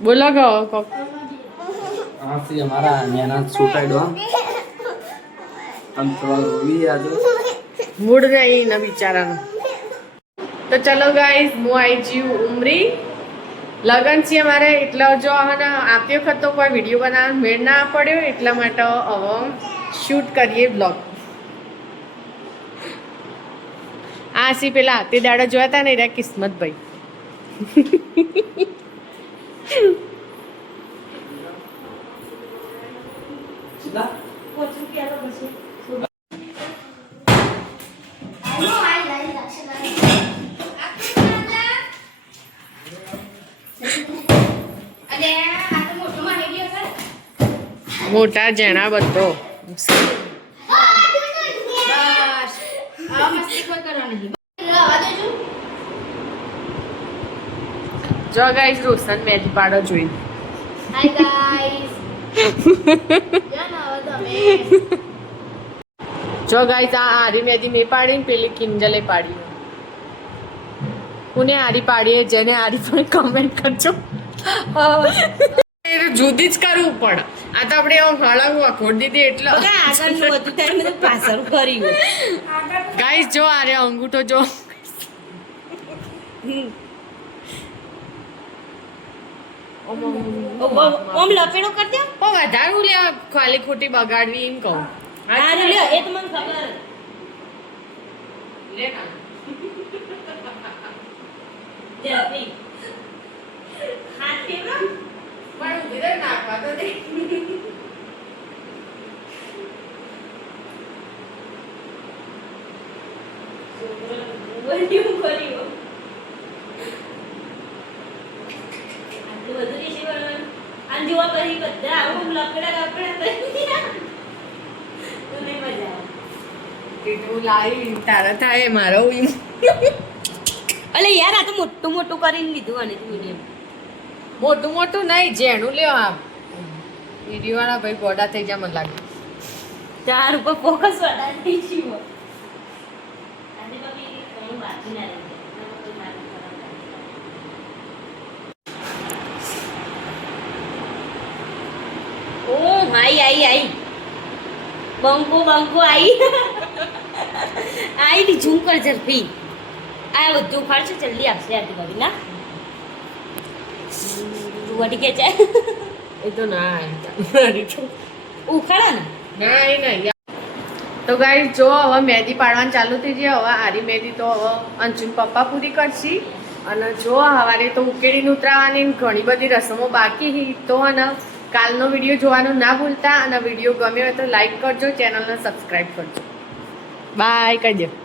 बोला ग से हमारा नैना छूटा हम थोड़ा रोवी याद मूड नहीं ना बिचारा तो चलो गाइस હું આવી જીવ ઉમરી લગન છે અમારે એટલે જો હવે આપતી વખત તો કોઈ વિડીયો બનાવવાનો મેળ ના પડ્યો એટલા માટે હવે શૂટ કરીએ બ્લોગ આ સી પેલા તે દાડા જોયા હતા ને રે કિસ્મત ભાઈ મોટા જેણા બધો જો ગાઈસ રોશન મેદી પાડો જોઈ હાય ગાઈસ જો ગાઈસ આ હારી મેદી મેં પાડીને પેલી કિંજલે પાડી કોને હારી પાડી જેને હારી પણ કમેન્ટ કરજો જુદી જ કરવું પડે આ તો આપણે હળવું અખોડ દીધી એટલે આગળનું હતું ત્યારે મેં પાછળ કર્યું ગાઈસ જો આ રે અંગૂઠો જો ઓમ લપેડો કર દે પણ વધારે હું લે ખાલી ખોટી બગાડવી એમ કહું હા લ્યો એ તો મને ખબર લે ના જલ્દી હાથ કેવો પણ ઉધર નાખવા તો દે વલ્યું કર્યું આટલું બધું રીસી કરવાનું આન જોવા પછી બધા આવું લપેડા કરી તો નહીં મજા આવે તું લાવી તારા થાય મારો અલે યાર આ તો મોટું મોટું કરીને લીધું અને વિડીયો મોટું મોટું નહીં જેણું લ્યો આ વિડીયો વાળા ભાઈ ગોડા થઈ જાય મને લાગે ચાર ઉપર ફોકસ વધારે થઈ ગયું આજે બાબી કઈ બાકી ના રહી ઓ આઈ બંકો આઈ આઈ ઝૂમ કર ઝડપી આ બધું ફાડશે જલ્દી આપશે આથી બાબી ના રૂવાટી ખેંચાય એ તો ના ઉખાડા ને ના એ નહીં તો ગાઈસ જો હવે મહેંદી પાડવાનું ચાલુ થઈ જાય હવે આરી મહેંદી તો હવે અંશુન પપ્પા પૂરી કરશી અને જો સવારે તો ઉકેડીને ઉતરાવાની ઘણી બધી રસમો બાકી તો અને કાલનો વિડીયો જોવાનું ના ભૂલતા અને વિડીયો ગમ્યો હોય તો લાઈક કરજો ચેનલને સબસ્ક્રાઈબ કરજો બાય કહી દો